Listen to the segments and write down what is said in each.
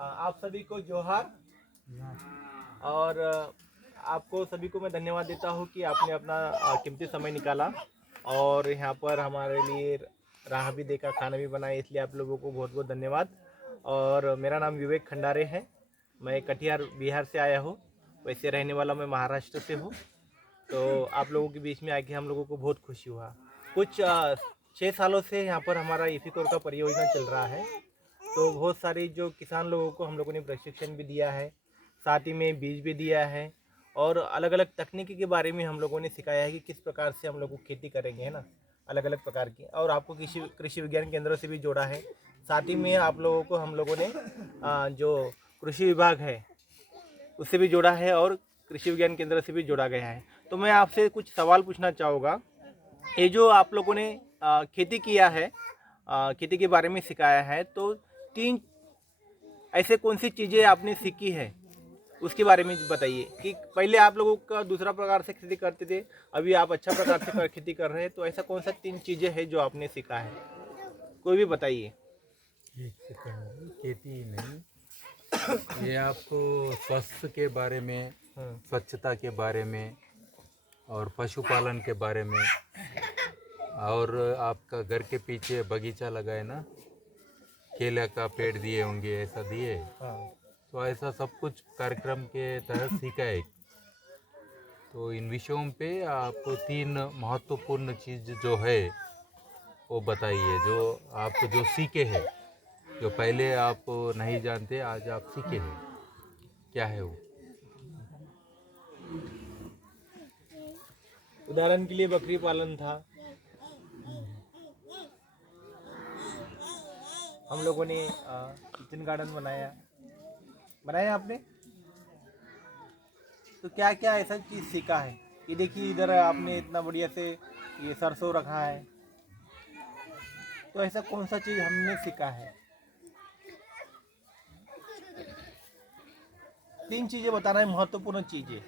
आप सभी को जोहार। और आपको सभी को मैं धन्यवाद देता हूँ कि आपने अपना कीमती समय निकाला और यहाँ पर हमारे लिए राह भी देखा, खाना भी बनाया, इसलिए आप लोगों को बहुत बहुत धन्यवाद। और मेरा नाम विवेक खंडारे है, मैं कटिहार बिहार से आया हूँ, वैसे रहने वाला मैं महाराष्ट्र से हूँ। तो आप लोगों के बीच में आके हम लोगों को बहुत खुशी हुआ। कुछ 6 सालों से यहाँ पर हमारा इफिकोर का परियोजना चल रहा है, तो बहुत सारी जो किसान लोगों को हम लोगों ने प्रशिक्षण भी दिया है, साथ ही में बीज भी दिया है और अलग अलग तकनीकी के बारे में हम लोगों ने सिखाया है कि किस प्रकार से हम लोग खेती करेंगे, है ना, अलग अलग प्रकार की। और आपको कृषि कृषि विज्ञान केंद्र से भी जोड़ा है, साथ ही में आप लोगों को हम लोगों ने जो कृषि विभाग है उससे भी जोड़ा है और कृषि विज्ञान केंद्र से भी जोड़ा गया है। तो मैं आपसे कुछ सवाल पूछना चाहूँगा। ये जो आप लोगों ने खेती किया है, खेती के बारे में सिखाया है, तो 3 ऐसे कौन सी चीज़ें आपने सीखी है उसके बारे में बताइए। कि पहले आप लोगों का दूसरा प्रकार से खेती करते थे, अभी आप अच्छा प्रकार से खेती कर रहे हैं, तो ऐसा कौन सा 3 चीज़ें हैं जो आपने सीखा है, कोई भी बताइए। खेती नहीं, ये आपको स्वास्थ्य के बारे में, स्वच्छता के बारे में और पशुपालन के बारे में, और आपका घर के पीछे बगीचा लगा है ना, केला का पेड़ दिए होंगे, ऐसा दिए। तो ऐसा सब कुछ कार्यक्रम के तहत सीखा है। तो इन विषयों पे आपको 3 महत्वपूर्ण चीज़ जो है वो बताइए, जो आप जो सीखे हैं, जो पहले आप नहीं जानते, आज आप सीखे हैं, क्या है वो? उदाहरण के लिए बकरी पालन था, हम लोगों ने किचन गार्डन बनाया आपने। तो क्या क्या ऐसा चीज़ सीखा है कि देखिए इधर आपने इतना बढ़िया से ये सरसों रखा है, तो ऐसा कौन सा चीज़ हमने सीखा है? 3 चीज़ें बताना है, महत्वपूर्ण चीज़ें।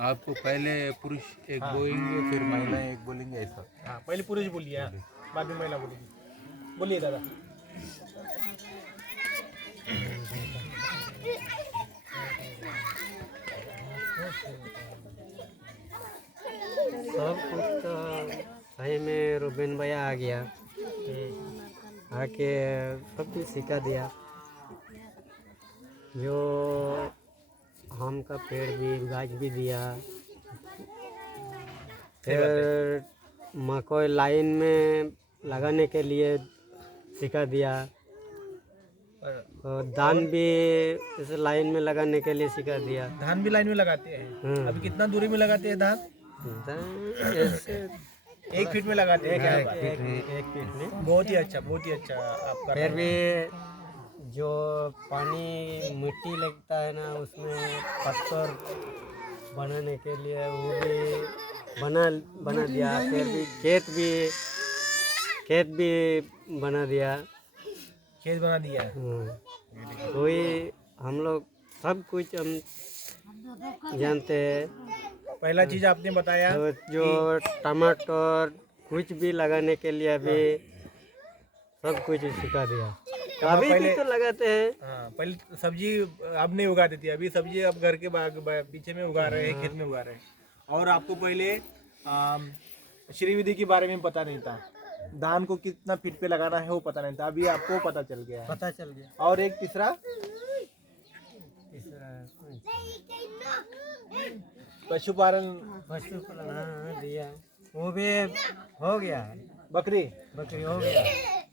आपको पहले पुरुष एक हाँ बोलेंगे, फिर महिलाएं एक बोलेंगे, ऐसा? हाँ, पहले पुरुष बोलिए, हाँ, बाद में महिला बोलेगी। बोलिए दादा। सब कुछ तो भाई में रुबिन भैया आ गया, आके सब कुछ सिखा दिया। जो आम का पेड़ भी गाछ भी दिया, फिर मकई लाइन में लगाने के लिए सिखा दिया, और धान भी इस लाइन में लगाने के लिए सिखा दिया। धान भी लाइन में लगाते हैं? अभी कितना दूरी में लगाते हैं धान? धान ऐसे 1 फीट में लगाते हैं? क्या बात है। एक फीट में। बहुत ही अच्छा, बहुत ही अच्छा आपका। फिर भी जो पानी मिट्टी लगता है ना, उसमें पत्थर बनाने के लिए वो भी बना दिया। फिर भी खेत भी बना दिया। खेत बना दिया है। कोई हम लोग सब कुछ हम जानते हैं। पहला चीज़ आपने बताया तो जो टमाटर कुछ भी लगाने के लिए अभी सब कुछ सिखा दिया। अभी भी तो लगाते हैं। हाँ, पहले सब्जी अब नहीं उगा देती, अभी सब्जी अब घर के पीछे में उगा रहे हैं, खेत में उगा रहे हैं। और आपको पहले श्री विधि के बारे में पता नहीं था, धान को कितना फीट पे लगाना है वो पता नहीं था, अभी आपको पता चल गया है। पता चल गया। और एक तीसरा पशुपालन हाँ दिया, वो भी हो गया है। बकरी हो गया।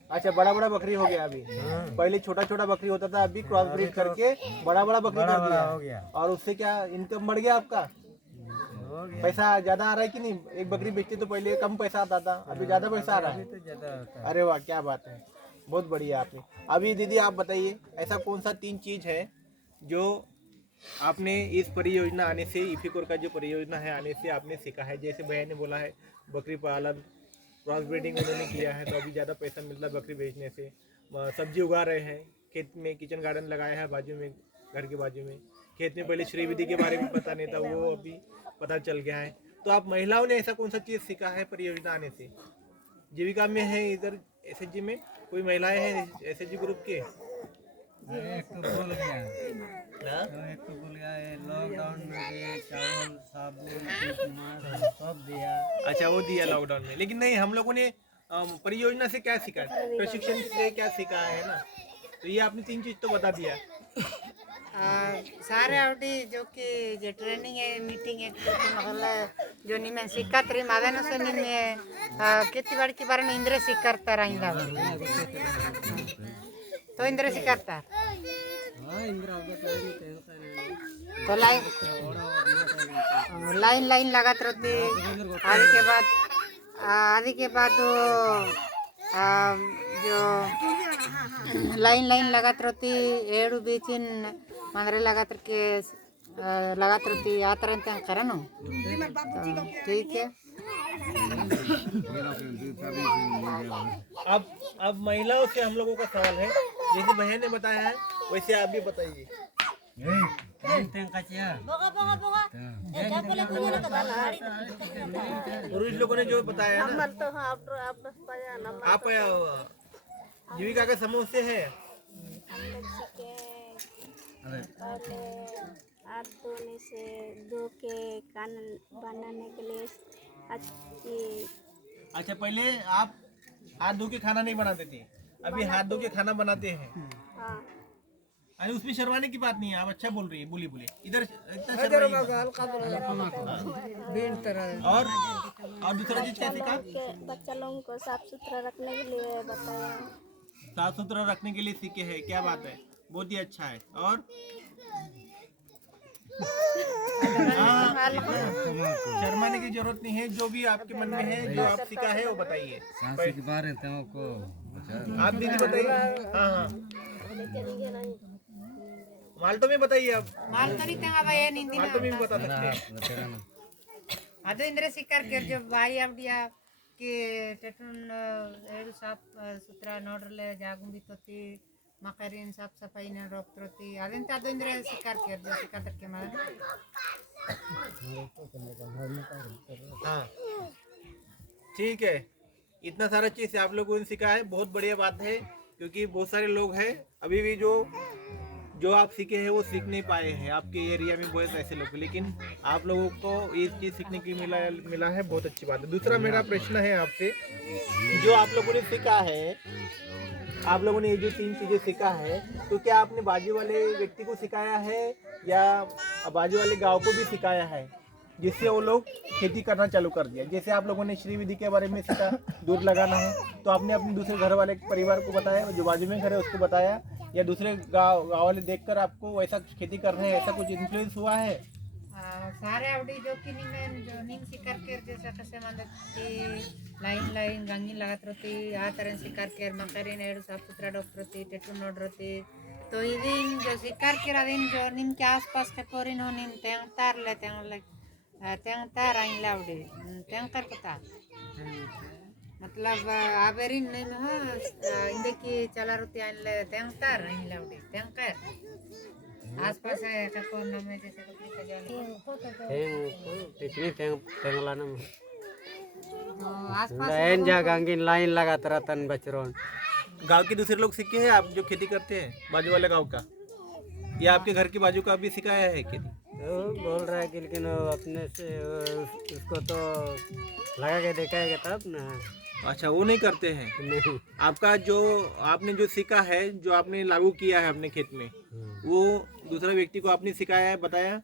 अच्छा, बड़ा बड़ा बकरी हो गया अभी। पहले छोटा छोटा बकरी होता था, अभी क्रॉस ब्रीड करके बड़ा बड़ा बकरी कर दिया हो गया। और उससे क्या इनकम बढ़ गया आपका? हो गया। पैसा ज्यादा आ रहा है कि नहीं? एक बकरी बेचते तो पहले कम पैसा आता था, अभी ज्यादा पैसा आ रहा है। तो ज़्यादा होता है। अरे वाह, क्या बात है, बहुत बढ़िया आपने। अभी दीदी आप बताइए, ऐसा कौन सा 3 चीज है जो आपने इस परियोजना आने से, इफिकोर का जो परियोजना है आने से आपने सीखा है? जैसे भैया ने बोला है बकरी पालन, क्रॉस ब्रीडिंग उन्होंने किया है, तो अभी ज़्यादा पैसा मिलता है बकरी बेचने से। सब्जी उगा रहे हैं, खेत में किचन गार्डन लगाया है बाजू में, घर के बाजू में। खेत में पहले श्री विधि के बारे में पता नहीं था, वो अभी पता चल गया है। तो आप महिलाओं ने ऐसा कौन सा चीज़ सीखा है परियोजना आने से? जीविका में है इधर एसएचजी में कोई महिलाएं हैं एसएचजी ग्रुप के? एक तो भूल गया हाँ? एक तो भूल गया ये लॉकडाउन में भी चावल साबुन मास्क सब दिया। अच्छा वो दिया लॉकडाउन में, लेकिन नहीं हम लोगों ने परियोजना से क्या सीखा, प्रशिक्षण से क्या सीखा है ना, तो ये आपने 3 चीज तो बता दिया। सारे आवडी जो कि जो ट्रेनिंग है मीटिंग है जो निमें सिक्का तरी मादन से निमें खेती बाड़ी के बारे में इंद्र सिक्कारता रहिंदा तो इंद्र सिक्कारता हाँ इंदिरा अवगत नहीं टेंशन है तो लाइन लाइन लगात रहती आदि के बाद जो लाइन लाइन लगात रहती एडू बीचिन मंदरे लगात के लगात रहती आतर करनो ठीक है। अब महिलाओं से हम लोगों का सवाल है, जैसे बहन ने बताया है वैसे आप भी बताइए। पुरुष लोगों ने जो बताया है ना, आप जीविका का समूह से है। हाथ धोने से धो के कान बनाने के लिए अच्छी। अच्छा पहले आप हाथ धो के खाना नहीं बनाते थे, अभी हाथ धो के खाना बनाते हैं। हाँ अरे उसमें शर्माने की बात नहीं है, आप अच्छा बोल रही है, बोली बोली इधर इतना शर्माइए मत। और दूसरा चीज क्या सीखा? बच्चा लोगों को साफ सुथरा रखने के लिए बताया। साफ सुथरा रखने के लिए सीखे हैं, क्या बात है, बहुत ही अच्छा है। और शर्माने की जरूरत नहीं है, जो भी आपके मन में है जो आप सीखा है वो बताइए। आप दीदी बताइए। हाँ हाँ माल्टो में बताइए आप। माल तो नहीं तेंगा भाई निंदी माल्टो में भी बता सकते हैं। ಅದು ಇಂದ್ರೆ ಸಿಕ್ಕಾರ್ಕೇರ್ ಜೊ ಬಾಯಿ ಅವಡಿಯಾ कि टेटुन एल साफ सुथरा नोड्रले जागुंबी तोती मकरिन साफ सफाई ने रोकत्रोती अदेंत ಅದು ಇಂದ್ರೆ ಸಿಕ್ಕಾರ್ಕೇರ್ ಜೊ ಸಿಕ್ಕಾತಕ್ಕೆ ಮಾಡ हाँ ठीक है, इतना सारा चीज़ आप लोगों ने सीखा है, बहुत बढ़िया बात है, क्योंकि बहुत सारे लोग हैं अभी भी जो आप सीखे हैं वो सीख नहीं पाए हैं आपके एरिया में, बहुत ऐसे लोग, लेकिन आप लोगों को ये चीज़ सीखने की मिला है, बहुत अच्छी बात है। दूसरा मेरा प्रश्न है आपसे, जो आप लोगों ने सीखा है, आप लोगों ने ये जो 3 चीज़ें सीखा है, तो क्या आपने बाजू वाले व्यक्ति को सिखाया है या बाजू वाले गांव को भी सिखाया है, जिससे वो लोग खेती करना चालू कर दिया? जैसे आप लोगों ने श्री विधि के बारे में सीखा, दूध लगाना है, तो आपने अपने दूसरे घर वाले परिवार को बताया, जो बाजू में घर है उसको बताया, या दूसरे गाँव वाले देखकर आपको वैसा खेती कर रहे हैं, ऐसा कुछ इन्फ्लुएंस हुआ है? सारे आवडी जो कि निमेन जो निम सिक्कारकेर जैसा कसे मानत की लाइन लाइन गंगी लागत रहती आ तरह सिक्कारकेर मकरिन एडु साफ सुथरा डॉक्टरती टेटू नोड्रती तो इदिन जो सिक्कारकेर अदिन जो निम के आसपास के पोरिन हो निम तेंगतार ले तेंगतार आइन लावडी तेंगतार पता मतलब आबेरिन नहीं हो इंदे की चला रुती आइन ले तेंगतार आइन लावडी तेंगतार आसपास है ककोन में जैसे कुछ तेंगलाना में तो आसपास लाइन जा गंगी लाइन लगात रहतन बचरोन। गांव के दूसरे लोग सीखे हैं आप जो खेती करते हैं बाजू वाले गांव का, या आपके घर के बाजू का भी सिखाया है खेती? तो बोल रहा है कि लेकिन वो अपने से उसको तो लगा के देखाएगा तब ना। अच्छा वो नहीं करते हैं। नहीं आपका जो आपने जो सीखा है, जो आपने लागू किया है अपने खेत में, वो दूसरा व्यक्ति को आपने सिखाया है, बताया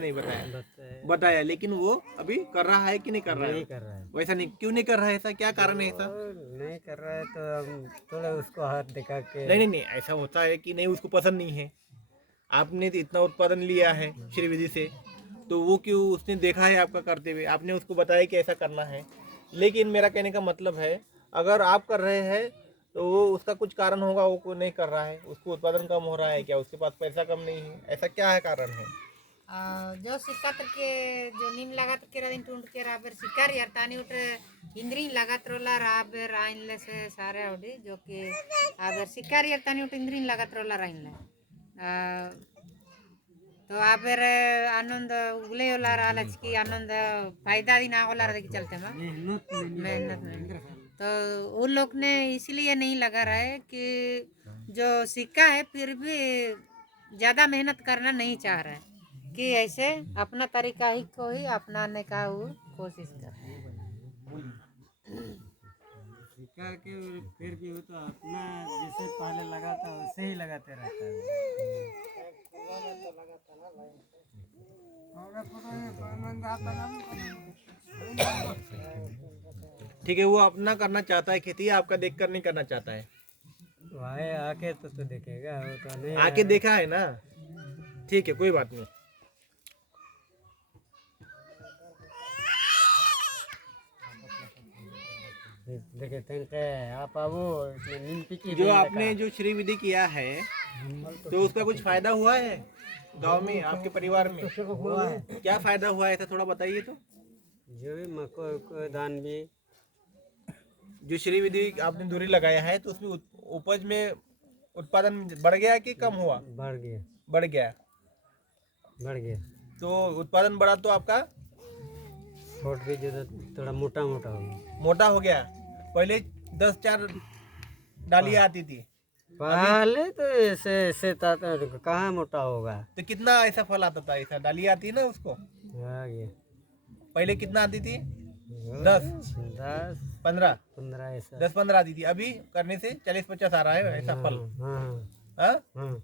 नहीं बताया, लेकिन वो अभी कर रहा है कि नहीं कर रहा नहीं है? कर रहा है वैसा नहीं, क्यों नहीं कर रहा है, ऐसा क्या कारण है ऐसा? नहीं कर रहा है तो हम थोड़ा उसको हाथ दिखा के नहीं ऐसा होता है कि नहीं उसको पसंद नहीं है, आपने तो इतना उत्पादन लिया है श्री विधि से, तो वो क्यों, उसने देखा है आपका करते हुए, आपने उसको बताया कि ऐसा करना है। लेकिन मेरा कहने का मतलब है, अगर आप कर रहे हैं तो वो उसका कुछ कारण होगा, वो कोई नहीं कर रहा है, उसको उत्पादन कम हो रहा है क्या, उसके पास पैसा कम नहीं है, ऐसा क्या है कारण है? जो सिक्कात के जो निम लगात के रदिन टूंड के राबर सिक्कार यार तानी उठ इंद्री लगात रोला राबर आइनले से सारे आवडी जो कि आबर सिक्कार यार तानी उठ इंद्री लगात रोला आइनले तो आबर आनंद उगले होला रालच की आनंद फायदा दिन होला रहा कि चलते मेहनत में तो उन लोग ने इसलिए नहीं लगा रहा है कि जो सिक्का है फिर भी ज़्यादा मेहनत करना नहीं चाह रहा है कि ऐसे अपना तरीका ही को ही अपनाने का वो कोशिश कर रहा है। सिक्का के फिर भी वो तो अपना जैसे पहले लगा था वैसे ही लगाते रहता है। ठीक है, वो अपना करना चाहता है खेती, आपका देख कर नहीं करना चाहता है। वहाँ आके तो देखेगा, वो तो नहीं आके देखा है ना, ठीक है, कोई बात नहीं। देखे तनके आप आवो निम्पी की जो आपने जो श्री विधि किया है तो उसका कुछ फायदा हुआ है गांव में, आपके परिवार में? हुआ है। क्या फायदा हुआ है, थोड़ा बताइए तो। जो भी मको को दान भी जो श्री विधि आपने दूरी लगाया है तो उसमें उपज में उत्पादन बढ़ गया कि कम हुआ? बढ़ गया, बढ़ गया। बढ़ गया। तो उत्पादन बढ़ा तो आपका छोट भी जो थोड़ा मोटा मोटा हो गया। मोटा हो गया। पहले 10-4 डालियाँ आती थी, पहले तो ऐसे ऐसे था तो कहाँ मोटा होगा। तो कितना ऐसा फल आता था? ऐसा डालियाँ आती है ना उसको, आ गया पहले कितना आती थी? 10, 10, 15, 15 ऐसा। 10-15 आती थी। अभी करने से 40-50 आ रहा है ऐसा फल। हाँ हाँ, हाँ।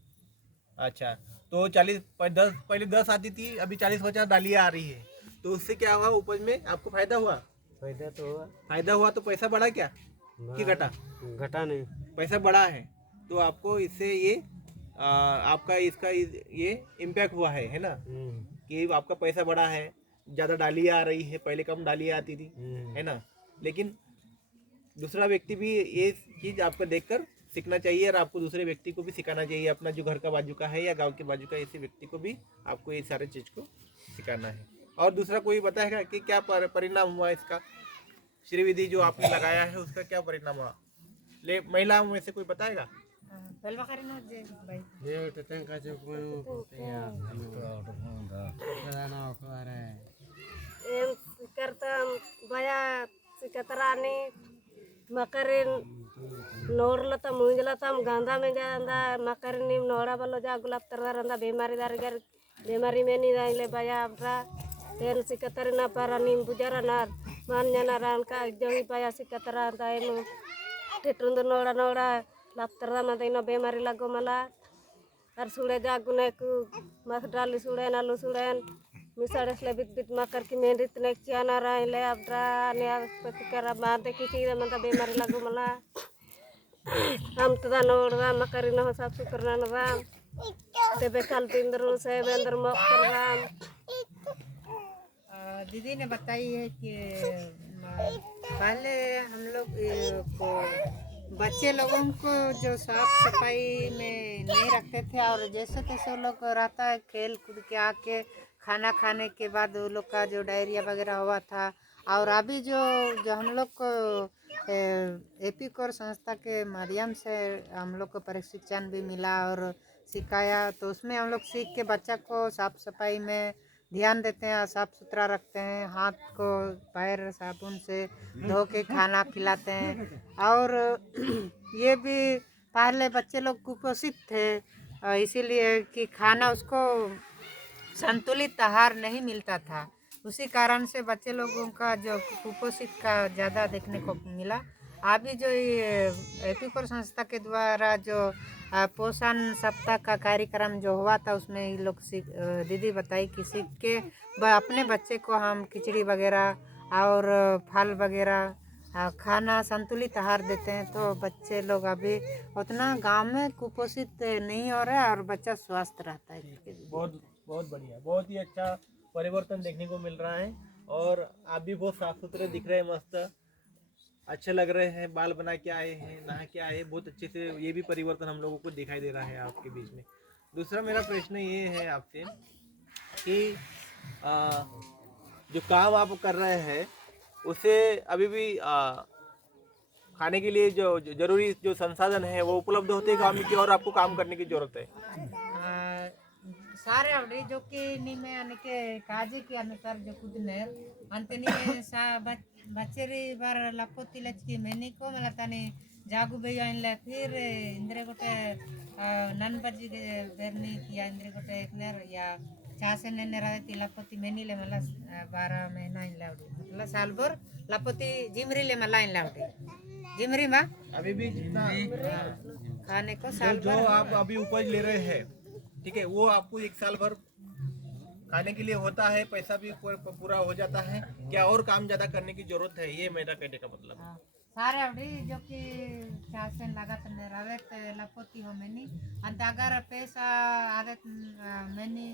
अच्छा। तो 10 पहले 10 आती थी, अभी 40-50 डालियाँ आ रही है। तो उससे क्या हुआ, उपज में आपको फायदा हुआ? फायदा तो हुआ। फायदा हुआ तो पैसा बढ़ा क्या कि घटा? घटा नहीं। पैसा बढ़ा है। तो आपको इससे ये आपका इसका ये इम्पैक्ट हुआ है ना, कि आपका पैसा बढ़ा है, ज़्यादा डालियाँ आ रही है, पहले कम डालियाँ आती थी, है ना। लेकिन दूसरा व्यक्ति भी ये चीज़ आपको देखकर सीखना चाहिए और आपको दूसरे व्यक्ति को भी सिखाना चाहिए। अपना जो घर का बाजू का है या गांव के बाजू का, ऐसे व्यक्ति को भी आपको ये सारे चीज़ को सिखाना है। और दूसरा कोई बताएगा कि क्या परिणाम हुआ इसका, श्री विधि जो आपने लगाया है उसका क्या परिणाम हुआ? महिलाओं में से कोई बताएगा? Pelva karena aja, baik. ये तो तंका जो कोई या प्रधान ऑफर है। Em karta baya sikatarani makarin norlata munjalatam ganda menjanda makarin nora balo ja gulab teranda bemari dar bemari meni daile baya abra ten sikatarina paranim bujarana manjana ran ka jogi baya sikataranda emu tetundu nora lapterda mataino bemari lago mala ar sude jagune ku mas dali suden alu suden misalnya lebih bit makar ki mendit nek ciana rai le abra ne petikara mate ki tira manta bemari lagu mala ham tada norda makarina ho sab sukarna ram tebe kal tindru se bender mok ram। दीदी ने बताई है कि पहले हम लोग को बच्चे लोगों को जो साफ सफाई में नहीं रखते थे और जैसे तैसे वो लोग रहता है खेल कूद के आके खाना खाने के बाद वो लोग का जो डायरिया वगैरह हुआ था। और अभी जो हम लोग को एपी कोर संस्था के माध्यम से हम लोग को प्रशिक्षण भी मिला और सिखाया, तो उसमें हम लोग सीख के बच्चा को साफ सफाई में ध्यान देते हैं, साफ सुथरा रखते हैं, हाथ को पैर साबुन से धो के खाना खिलाते हैं। और ये भी पहले बच्चे लोग कुपोषित थे, इसीलिए कि खाना उसको संतुलित आहार नहीं मिलता था, उसी कारण से बच्चे लोगों का जो कुपोषित का ज़्यादा देखने को मिला। अभी जो ये एपिकोर संस्था के द्वारा जो पोषण सप्ताह का कार्यक्रम जो हुआ था उसमें ये लोग दीदी बताई कि सीख के अपने बच्चे को हम खिचड़ी वगैरह और फल वगैरह खाना संतुलित आहार देते हैं, तो बच्चे लोग अभी उतना गांव में कुपोषित नहीं हो रहा है और बच्चा स्वस्थ रहता है। बहुत बहुत बढ़िया, बहुत ही अच्छा परिवर्तन देखने को मिल रहा है। और आप भी बहुत साफ सुथरे दिख रहे हैं, मस्त अच्छे लग रहे हैं, बाल बना के आए हैं, नहा के आए, बहुत अच्छे से ये भी परिवर्तन हम लोगों को दिखाई दे रहा है आपके बीच में। दूसरा मेरा प्रश्न ये है आपसे कि जो काम आप कर रहे हैं उसे अभी भी खाने के लिए जो जरूरी जो संसाधन है वो उपलब्ध होते हैं गाँव में की, और आपको काम करने की जरूरत है? सारे आवड़ी जो कि निमे अनेके काजे के अनुसार जो खुद ने अंतनी में सा बच्चेरी बार लपोती लचकी मैंने को मला ताने जागू बे आइनले फिर इंद्रे गोटे नन बजी बेरनी किया इंद्रे गोटे एकनेर या चासे ने रहे ती लापति मेनी ले मला 12 महीना इन लाउडी मतलब साल भर लापति जिमरी ले मला इन लाउडी जिमरी मा अभी भी जितना खाने को साल जो भर आप अभी उपज ले रहे हैं, ठीक है, वो आपको एक साल भर खाने के लिए होता है, पैसा भी पूरा हो जाता है, क्या और काम ज्यादा करने की जरूरत है? ये मेरा कहने का मतलब है। सारे अवधि जो कि चासे लगात ने रहे ते लापति हो मेनी अंत अगर पैसा आदत मेनी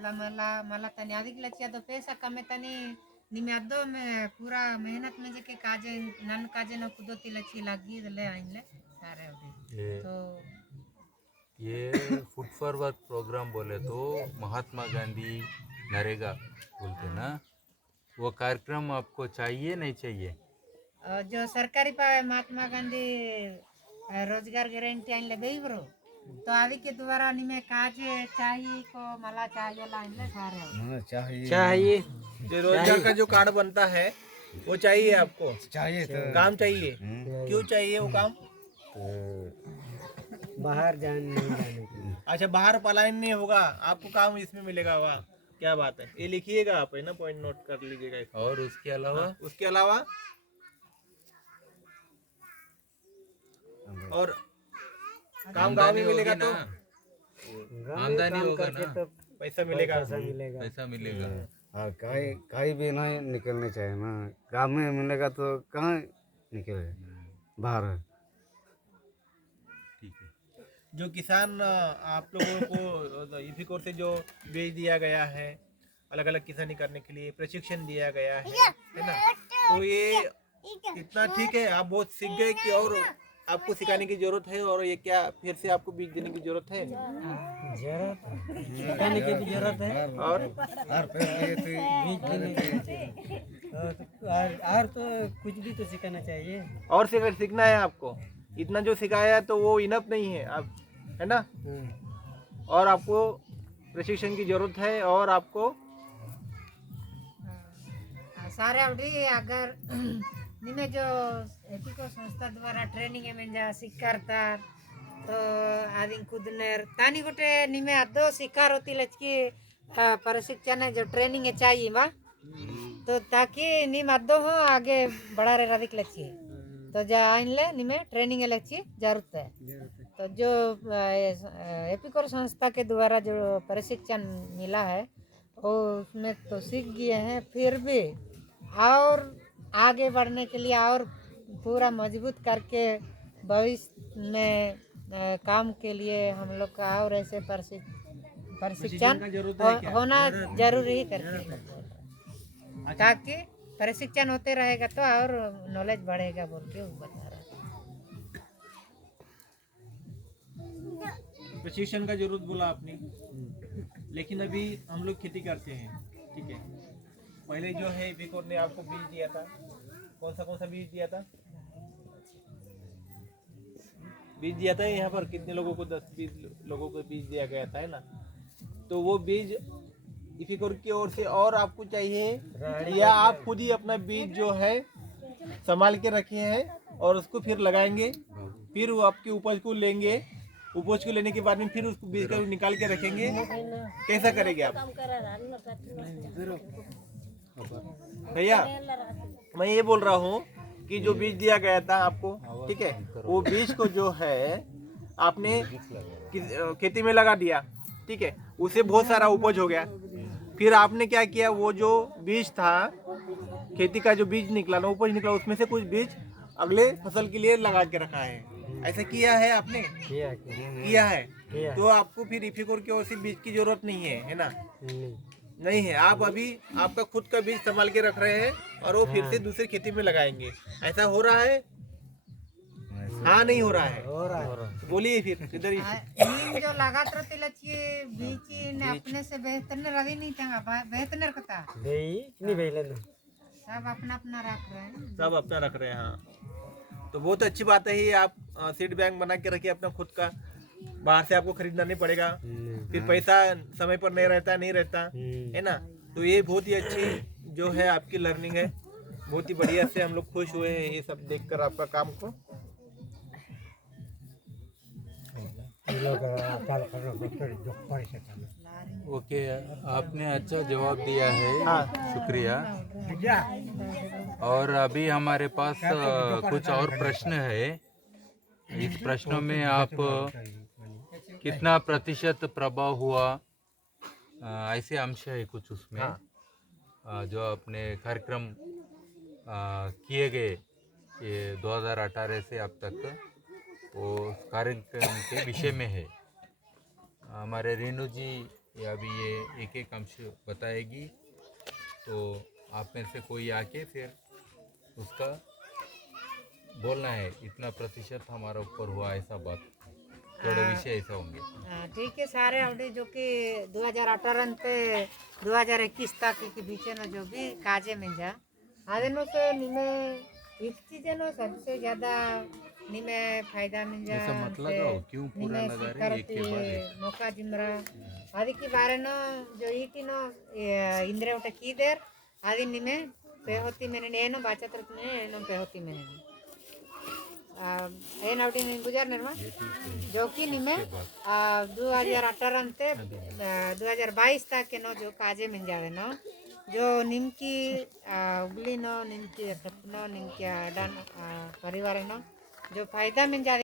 मला मला तनी अधिक लचिया तो पैसा कमे तनी निम्यादो में पूरा मेहनत में जे के काजे नन काजे न कुदोती लची लगी ले आइले सारे अवधि ये तो ये फूड फॉर वर्क प्रोग्राम बोले तो महात्मा गांधी नरेगा बोलते ना, वो कार्यक्रम आपको चाहिए नहीं चाहिए? जो सरकारी पावे महात्मा गांधी रोजगार गारंटी आइले बेइब्रो तो अभी के द्वारा निमे काजे चाहिए को मला चाहिए लाइले सारे अवधि चाहिए जो रोजगार का जो कार्ड बनता है वो चाहिए आपको? चाहिए तो काम चाहिए, क्यों चाहिए वो काम? बाहर जाने के अच्छा, बाहर पलायन नहीं होगा, आपको काम इसमें मिलेगा। वाह, क्या बात है, ये लिखिएगा आप, है ना, पॉइंट नोट कर लीजिएगा इसको। और उसके अलावा उसके अलावा और काम गाँव में मिलेगा तो आमदनी होगा ना, पैसा मिलेगा। मिलेगा पैसा मिलेगा। और कहीं भी नहीं निकलने चाहिए ना, गाँव में मिलेगा तो कहाँ निकले बाहर। ठीक है। जो किसान आप लोगों को इफिकोर से जो बेच दिया गया है, अलग अलग किसानी करने के लिए प्रशिक्षण दिया गया है ना, तो ये इतना ठीक है, आप बहुत सीख गए कि और आपको सिखाने की जरूरत है, और ये क्या फिर से आपको बीज देने की जरूरत है? सिखाने की भी जरूरत है और बीज देने की और तो कुछ भी तो सिखाना चाहिए। और सीखना है आपको, इतना जो सिखाया है तो वो इनफ नहीं है, आप, है ना, और आपको प्रशिक्षण की जरूरत है, और आपको सारे अवधि अगर निमे जो एपिको संस्था द्वारा ट्रेनिंग में जा सिकारता तो आदि कुदनेर तानी गोटे निमे आदो सिकार होती लचकी प्रशिक्षण है जो ट्रेनिंग है चाहिए मा तो ताकि निम आदो हो आगे बढ़ा रे राधिक लची तो जा इनले निमे ट्रेनिंग लची जरूरत है। तो जो एपिकोर संस्था के द्वारा जो प्रशिक्षण मिला है वो उसमें तो सीख गए हैं, फिर भी और आगे बढ़ने के लिए और पूरा मजबूत करके भविष्य में काम के लिए हम लोग का और ऐसे प्रशिक्षण होना जरूरी करके, ताकि प्रशिक्षण होते रहेगा तो और नॉलेज बढ़ेगा बोल के वो बता रहा है। प्रशिक्षण का जरूरत बोला आपने, लेकिन अभी हम लोग खेती करते हैं, ठीक है, पहले जो है इफिकोर ने आपको बीज दिया था, कौन सा बीज दिया था? बीज दिया था यहाँ पर कितने लोगों को? 10-20 लोगों को बीज दिया गया था, है ना। तो वो बीज इफिकोर की ओर से और आपको चाहिए, या आप खुद ही अपना बीज जो है संभाल के रखे हैं और उसको फिर लगाएंगे, फिर वो आपकी उपज को लेंगे, उपज को लेने के बाद में फिर उसको बीज को निकाल के रखेंगे, कैसा करेंगे आप? भैया मैं ये बोल रहा हूँ कि जो बीज दिया गया था आपको, ठीक है, वो बीज को जो है आपने खेती में लगा दिया, ठीक है, उससे बहुत सारा उपज हो गया, फिर आपने क्या किया, वो जो बीज था खेती का जो बीज निकला ना, उपज निकला, उसमें से कुछ बीज अगले फसल के लिए लगा के रखा है, ऐसा किया है आपने? किया है। तो आपको फिर इफिकोर की ओर से बीज की जरूरत नहीं है ना? नहीं है, आप अभी आपका खुद का बीज संभाल के रख रहे हैं और वो फिर से दूसरी खेती में लगाएंगे, ऐसा हो रहा है? हाँ नहीं हो रहा है? बोलिए फिर इधर ही। नीम जो लागत रहती लचिए बीची ने अपने से बेहतर ने रवि नहीं चंगा बेहतर ने कता नहीं बेले सब अपना अपना रख रहे हैं, सब अपना रख रहे हैं। हाँ, तो बहुत अच्छी बात है, ये आप सीड बैंक बना के रखिए अपना खुद का, बाहर से आपको खरीदना नहीं पड़ेगा, फिर पैसा समय पर नहीं रहता है ना। तो ये बहुत ही अच्छी जो है आपकी लर्निंग है, बहुत ही बढ़िया से हम लोग खुश हुए हैं ये सब देखकर आपका काम को। ओके, आपने अच्छा जवाब दिया है, शुक्रिया। और अभी हमारे पास कुछ और प्रश्न है। इस प्रश्नों में आप कितना प्रतिशत प्रभाव हुआ, ऐसे अंश है कुछ उसमें, जो अपने कार्यक्रम किए गए ये 2018 से अब तक, वो कार्यक्रम के विषय में है। हमारे रेणु जी अभी ये एक एक अंश बताएगी, तो आप में से कोई आके फिर उसका बोलना है, इतना प्रतिशत हमारा ऊपर हुआ, ऐसा बात थोड़े विषय ऐसा होंगे। ठीक है, सारे अवधि जो कि 2018 से 2021 तक के बीच में जो भी काजे में जा आदेनो से निमे इस चीज़ नो सबसे ज़्यादा निमे फायदा मिल जा ऐसा मत लगाओ, क्यों पूरा लगा रहे एक के बाद एक। मौका जिमरा आदि की बारे न जो ई की नो इंद्रे उठे की देर आदि निमे पेहोती मैंने नेनो बाचा तरफ ने नेनो पेहोती मैंने ಏನು ಔಟಿ ನೀನು ಗುಜಾರ್ ನಿರ್ಮಾ जो कि निमे 2018 से 2022 तक के नो जो काजे मिल जावे नो जो निमकी उगली नो निमकी सपनो निमकी अडान परिवार नो जो फायदा मिल जावे